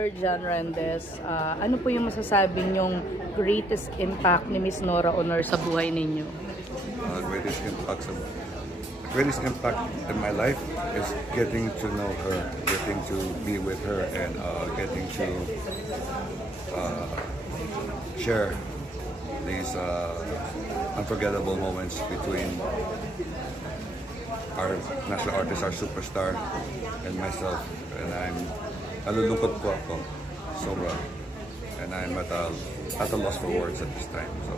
Sir John Randez, ano po yung masasabi niyong greatest impact ni Miss Nora Honor sa buhay ninyo? Greatest impact in my life is getting to know her, getting to be with her, and getting to share these unforgettable moments between our national artist, our superstar, and myself. And nalulungkot po ako, sobra. And I'm at a loss for words at this time. So,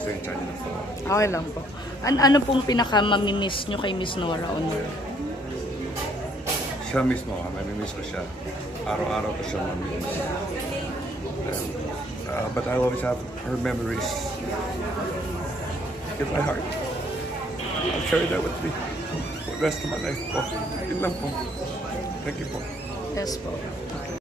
pasensya niyo po. Okay lang po. Ano pong pinaka-mamimiss nyo kay Miss Nora Honor? Siya mismo, mamimiss ko siya. Araw-araw ko siya mamimiss. But I always have her memories in my heart. I'll carry that with me for the rest of my life po. Yun lang po. Thank you po. Yes po.